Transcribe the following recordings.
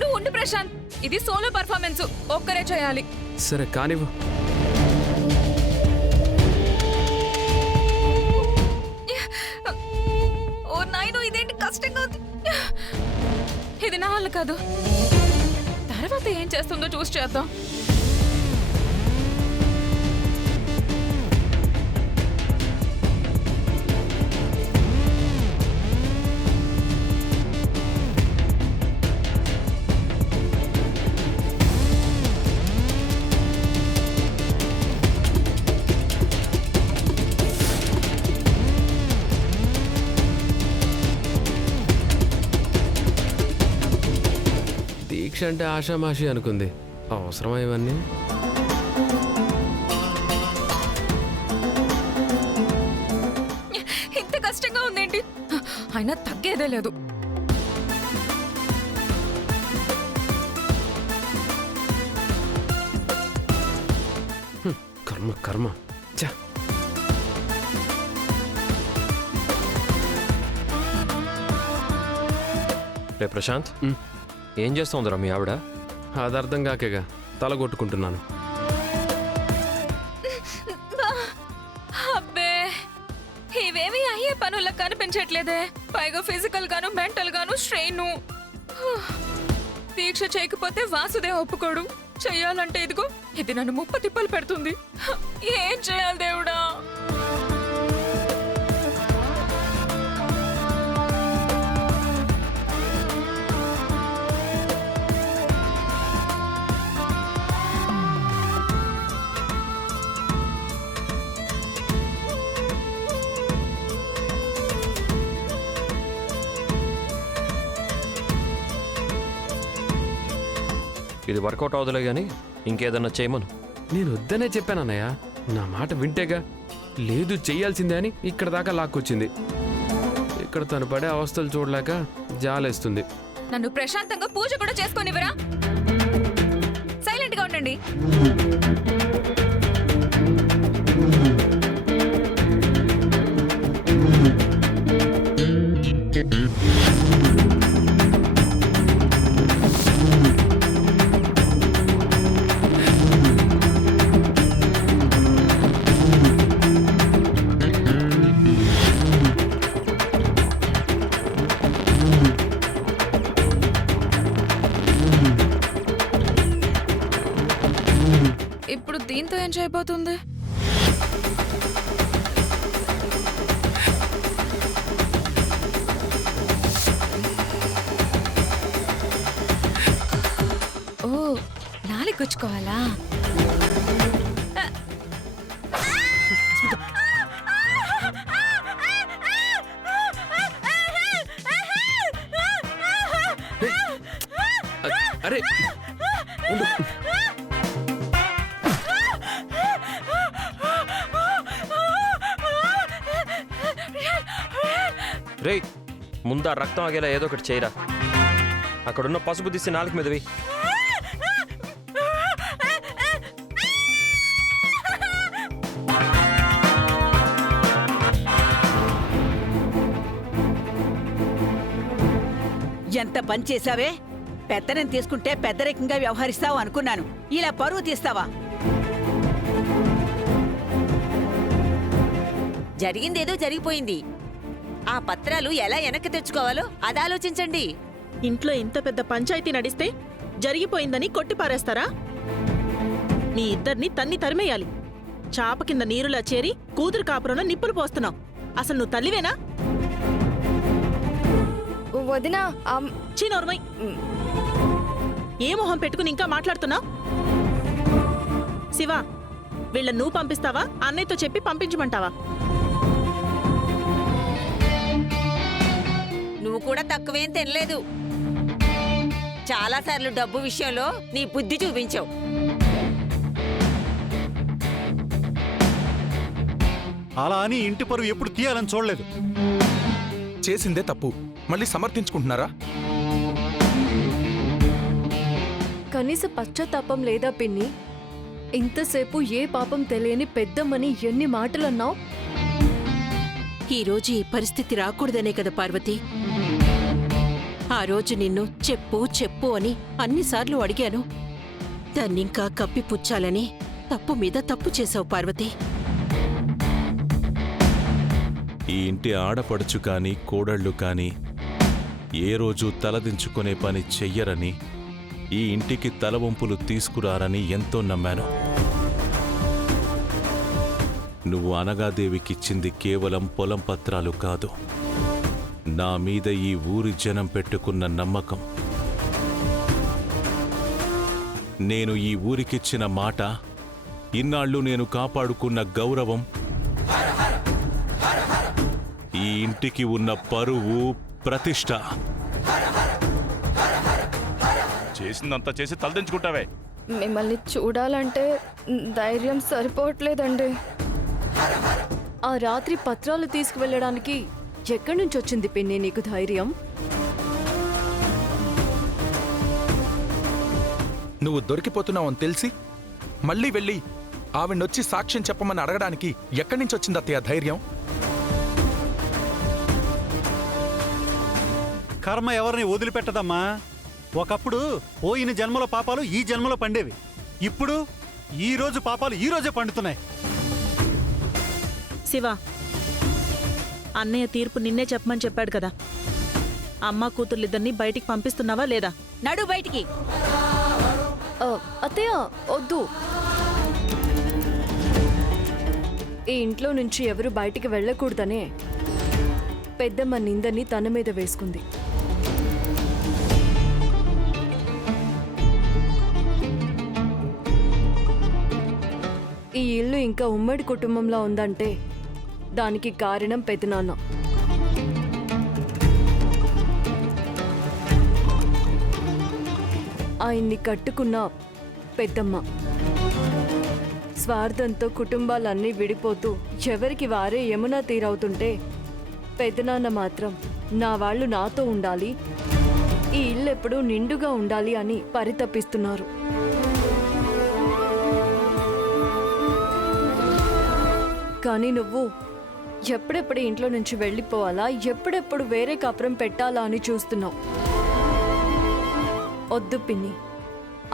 నువ్వు ఉండు ప్రశాంత్, ఇది సోలో పర్ఫార్మెన్స్, ఒక్కరే చేయాలి. సరే కానివ్వు. ఓ నాయనో, ఇదేంటి కష్టంగా ఉంది. ఇది నా వల్ల కాదు. తర్వాత ఏం చేస్తుందో చూసి చేద్దాం. దీక్ష అంటే ఆషామాషి అనుకుంది. అవసరమా ఇవన్నీ? ఇంత కష్టంగా ఉందేంటి? అయినా తగ్గేదే లేదు. కర్మ కర్మ. చా రే ప్రశాంత్, ఏం చేస్తోందిరా మీ ఆవిడ? అది అర్థం కాకేగా తల కొట్టుకుంటున్నాను. అబ్బే, ఇవేమీ అయ్యే పనులకు కనిపించట్లేదే. పైగా ఫిజికల్ గాను మెంటల్ గాను స్ట్రెయిన్. దీక్ష చేయకపోతే వాసుదేవ్ ఒప్పుకోడు. చెయ్యాలంటే ఇదిగో ఇది నన్ను ముప్ప తిప్పలు పెడుతుంది. ఏం చేయాలి దేవుడా? ఇది వర్కౌట్ అవదులే కానీ ఇంకేదన్నా చేయమను. నేను వద్దనే చెప్పానన్నయ్య. నా మాట వింటేగా. లేదు చెయ్యాల్సిందే అని ఇక్కడ దాకా లాక్కొచ్చింది. ఇక్కడ తను పడే అవస్థలు చూడలేక జాలేస్తుంది. నన్ను ప్రశాంతంగా పూజ కూడా చేసుకోనివ్వరా? సైలెంట్ గా ఉండండి. ఇప్పుడు దీంతో ఏం చేయబోతుంది? ఓ, నాలుగు గుచ్చుకోవాలా? అరే ఉండు. రే, ముందా రక్తం ఆగేలా ఏదో ఒకటి చేయరా. అక్కడున్న పసుపు తీసి నాలుగు మీదవి. ఎంత పని చేశావే! పెత్తనం తీసుకుంటే పెద్దరికంగా వ్యవహరిస్తావు అనుకున్నాను. ఇలా పరువు తీస్తావా? జరిగిందేదో జరిగిపోయింది. ఆ పత్రాలు ఎలా వెనక్కి తెచ్చుకోవాలో అది ఆలోచించండి. ఇంట్లో ఇంత పెద్ద పంచాయతీ నడిస్తే జరిగిపోయిందని కొట్టిపారేస్తారా? మీ ఇద్దరిని తన్ని తరిమేయాలి. చాప కింద నీరులా చేరి కూతురు కాపురంలో నిప్పులు పోస్తున్నావు. అసలు నువ్వు తల్లివేనా? వదినా, చీనోర్మయ్, ఏ మొహం పెట్టుకుని ఇంకా మాట్లాడుతున్నావు? శివ, వీళ్ళ నువ్వు పంపిస్తావా, అన్నయ్యతో చెప్పి పంపించమంటావా? నువ్వు కూడా తక్కువేం తినలేదు. చాలాసార్లు డబ్బు విషయంలో నీ బుద్ధి చూపించావు. అలా అని ఇంటి పరువు ఎప్పుడు తీయాలని చూడలేదు. చేసిందే తప్పు, మళ్ళీ సమర్థించుకుంటున్నారా? కనీస పశ్చాత్తాపం లేదా పిన్ని? ఇంతసేపు ఏ పాపం తెలియని పెద్దమ్మని ఎన్ని మాటలన్నావు? ఈరోజు ఈ పరిస్థితి రాకూడదనే కదా పార్వతి. ఆ రోజు నిన్ను చెప్పు చెప్పు అని అన్నిసార్లు అడిగాను. దాన్నింకా కప్పిపుచ్చాలని తప్పు మీద తప్పు చేశావు పార్వతి. ఈ ఇంటి ఆడపడుచు కాని కోడళ్ళు కాని ఏ రోజు తలదించుకునే పని చెయ్యరని, ఈ ఇంటికి తలవంపులు తీసుకురారని ఎంతో నమ్మాను. నువ్వు అనగాదేవికిచ్చింది కేవలం పొలం పత్రాలు కాదు, నా మీద ఈ ఊరి జనం పెట్టుకున్న నమ్మకం. నేను ఈ ఊరికిచ్చిన మాట, ఇన్నాళ్ళు నేను కాపాడుకున్న గౌరవం, ఈ ఇంటికి ఉన్న పరువు, ప్రతిష్ట. చేసిందంతా చేసి తలదించుకుంటావే. మిమ్మల్ని చూడాలంటే ధైర్యం సరిపోవట్లేదండి. ఆ రాత్రి పత్రాలు తీసుకువెళ్ళడానికి ఎక్కడి నుంచి వచ్చింది పిన్ని నీకు ధైర్యం? నువ్వు దొరికిపోతున్నావని తెలిసి మళ్ళీ వెళ్ళి ఆవిడొచ్చి సాక్ష్యం చెప్పమని అడగడానికి ఎక్కడి నుంచి వచ్చింది అత్తయ్య ధైర్యం? కర్మ ఎవరిని వదిలిపెట్టదమ్మా. ఒకప్పుడు పోయిన జన్మల పాపాలు ఈ జన్మలో పండేవి. ఇప్పుడు ఈ రోజు పాపాలు ఈ రోజే పండుతున్నాయి. శివ, అన్నయ్య తీర్పు నిన్నే చెప్పమని చెప్పాడు కదా. అమ్మ కూతుర్లిద్దరిని బయటికి పంపిస్తున్నావా లేదా? నడు బయటికి. అత్తయ్య వద్దు. ఈ ఇంట్లో నుంచి ఎవరు బయటికి వెళ్ళకూడదనే పెద్దమ్మ నిందని తన మీద వేసుకుంది. ఈ ఇల్లు ఇంకా ఉమ్మడి కుటుంబంలో ఉందంటే దానికి కారణం పెదనాన్న. ఆయన్ని కట్టుకున్న పెద్దమ్మ స్వార్థంతో కుటుంబాలన్నీ విడిపోతూ ఎవరికి వారే యమునా తీరవుతుంటే పెదనాన్న మాత్రం నా వాళ్ళు నాతో ఉండాలి, ఈ ఇల్లు ఎప్పుడూ నిండుగా ఉండాలి అని పరితపిస్తున్నారు. కానీ నువ్వు ఎప్పుడెప్పుడు ఇంట్లో నుంచి వెళ్ళిపోవాలా, ఎప్పుడెప్పుడు వేరే కాపురం పెట్టాలా అని చూస్తున్నావు. వద్దు పిన్ని,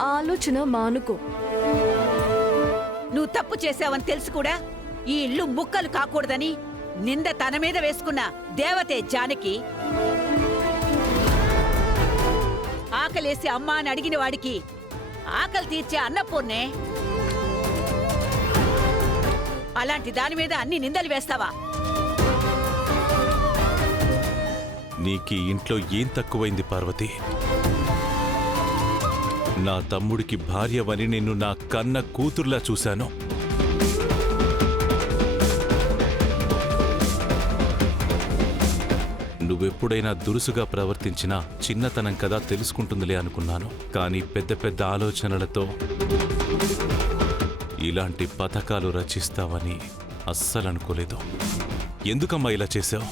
ఆ ఆలోచన మానుకో. నువ్వు తప్పు చేశావని తెలుసు కూడా ఈ ఇల్లు ముక్కలు కాకూడదని నింద తన మీద వేసుకున్న దేవతే జానకి. ఆకలేసి అమ్మా అని అడిగిన వాడికి ఆకలి తీర్చే అన్నపూర్ణే. అలాంటి దాని మీద అన్ని నిందలు వేస్తావా? నీకీ ఇంట్లో ఏం తక్కువైంది పార్వతి? నా తమ్ముడికి భార్యవని నిన్ను నా కన్న కూతుర్లా చూశాను. నువ్వెప్పుడైనా దురుసుగా ప్రవర్తించినా చిన్నతనం కదా తెలుసుకుంటుందిలే అనుకున్నాను. కానీ పెద్ద పెద్ద ఆలోచనలతో ఇలాంటి పథకాలు రచిస్తావని అస్సలనుకోలేదు. ఎందుకమ్మా ఇలా చేశావు?